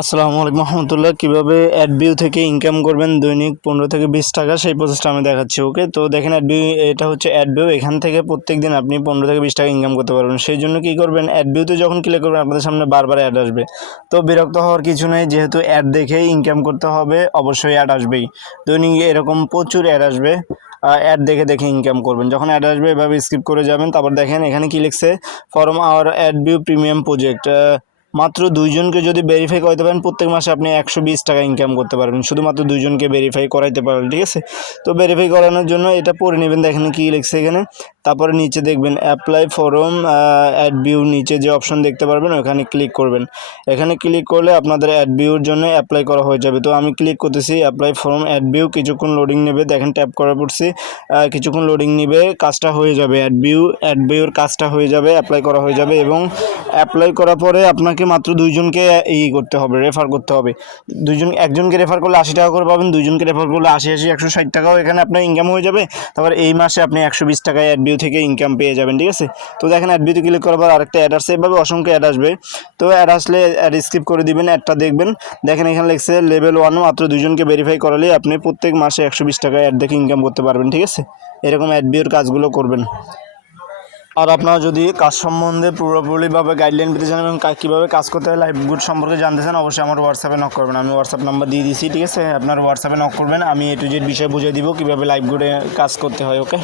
আসসালামু আলাইকুম রহমতুল্লাহ। কীভাবে অ্যাডভিউ থেকে ইনকাম করবেন দৈনিক 15 থেকে 20 টাকা, সেই প্রসেসটা আমি দেখাচ্ছি। ওকে, তো দেখেন অ্যাডভিউ, এটা হচ্ছে অ্যাডভিউ। এখান থেকে প্রত্যেক দিন আপনি 15 থেকে 20 টাকা ইনকাম করতে পারবেন। সেই জন্য কী করবেন, অ্যাডভিউতে যখন ক্লিক করবেন আপনাদের সামনে বারবার অ্যাড আসবে। তো বিরক্ত হওয়ার কিছু নেই, যেহেতু অ্যাড দেখেই ইনকাম করতে হবে, অবশ্যই অ্যাড আসবেই। দৈনিক এরকম প্রচুর অ্যাড আসবে। অ্যাড দেখে দেখে ইনকাম করবেন। যখন অ্যাড আসবে এভাবে স্কিপ করে যাবেন। তারপর দেখেন এখানে কি লিখছে, ফরম আওয়ার অ্যাডভিউ প্রিমিয়াম প্রজেক্ট। মাত্র 2 জনকে যদি ভেরিফাই করাইতে পারেন প্রত্যেক মাসে আপনি 120 টাকা ইনকাম করতে পারবেন, শুধুমাত্র 2 জনকে ভেরিফাই করাইতে পারবেন। ঠিক আছে, তো ভেরিফাই করানোর জন্য এটা পড়ে নেবেন। দেখেন কী লিখছে এখানে। তারপরে নিচে দেখবেন অ্যাপ্লাই ফরম অ্যাডভিউ, নিচে যে অপশন দেখতে পারবেন ওখানে ক্লিক করবেন। এখানে ক্লিক করলে আপনাদের অ্যাডভিউর জন্য অ্যাপ্লাই করা হয়ে যাবে। তো আমি ক্লিক করতেছি অ্যাপ্লাই ফরম অ্যাডভিউ। কিছুক্ষণ লোডিং নেবে, দেখেন ট্যাপ করা পড়ছি। কিছুক্ষণ লোডিং নেবে, কাজটা হয়ে যাবে। অ্যাডভিউর কাজটা হয়ে যাবে, অ্যাপ্লাই করা হয়ে যাবে। এবং অ্যাপ্লাই করার পরে আপনাকে মাত্র 2 জনকে করতে হবে, রেফার করতে হবে। একজনকে রেফার করলে 80 টাকা করে পাবেন, 2 জনকে রেফার করলে 160 টাকাও এখানে আপনার ইনকাম হয়ে যাবে। তারপর এই মাসে আপনি 120 টাকায় অ্যাডভিউ থেকে ইনকাম পেয়ে যাবেন। ঠিক আছে, তো দেখেন অ্যাডভিউতে ক্লিক করার পর আরেকটা অ্যাড আসছে, এভাবে অসংখ্য অ্যাড আসবে। তো অ্যাড আসলে অ্যাড স্কিপ করে দিবেন, অ্যাডটা দেখবেন। দেখেন এখানে লিখছে লেভেল 1, মাত্র 2 জনকে ভেরিফাই করালে আপনি প্রত্যেক মাসে 120 টাকায় অ্যাড দেখে ইনকাম করতে পারবেন। ঠিক আছে, এরকম অ্যাডভিউর কাজগুলো করবেন। আর আপনারা যদি কাজ সম্বন্ধে পুরোপুরিভাবে গাইডলাইন পেতে চান এবং কীভাবে কাজ করতে হয় লাইভগুড সম্পর্কে জানতে চান, অবশ্যই আমার হোয়াটসঅ্যাপে নক করবেন। আমি হোয়াটসঅ্যাপ নাম্বার দিয়ে দিচ্ছি। ঠিক আছে, আপনার হোয়াটসঅ্যাপে নক করবেন, আমি A to Z বিষয় বুঝিয়ে দিব কীভাবে লাইভগুডে কাজ করতে হয়। ওকে।